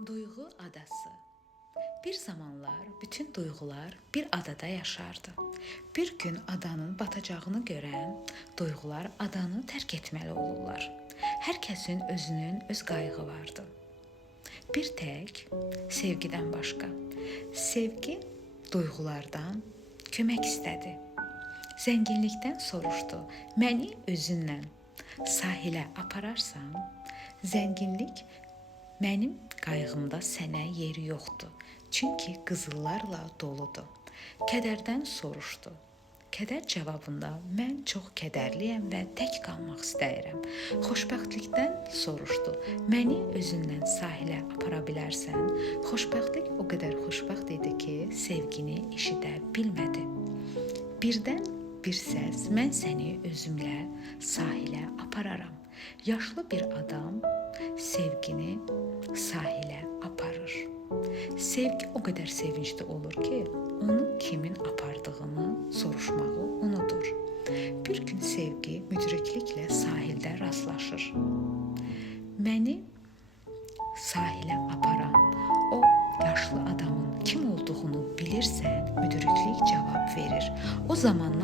Duyğu adası. Bir zamanlar bütün duyğular bir adada yaşardı. Bir gün adanın batacağını görən duyğular adanı tərk etməli olurlar. Hər kəsin özünün öz qayğı vardı. Bir tək sevgidən başqa. Sevgi duyğulardan kömək istədi. Zənginlikdən soruşdu. Məni özünlə sahilə apararsan? Zənginlik mənim qayğımda sənə yeri yoxdur. Çünki qızıllarla doludur. Kədərdən soruşdu. Kədər cavabında mən çox kədərliyəm və tək qalmaq istəyirəm. Xoşbəxtlikdən soruşdu. Məni özündən sahilə apara bilərsən? Xoşbəxtlik o qədər xoşbəxt idi ki, sevgini eşidə bilmədi. Birdən bir səs, mən səni özümlə sahilə apararam. Yaşlı bir adam sevgini sahilə aparır. Sevgi o qədər sevincli olur ki, onu kimin apardığını soruşmağı unudur. Bir gün sevgi müdrikliklə sahildə rastlaşır. Məni sahilə aparan o yaşlı adamın kim olduğunu bilirsən, müdriklik cavab verir. O zamandan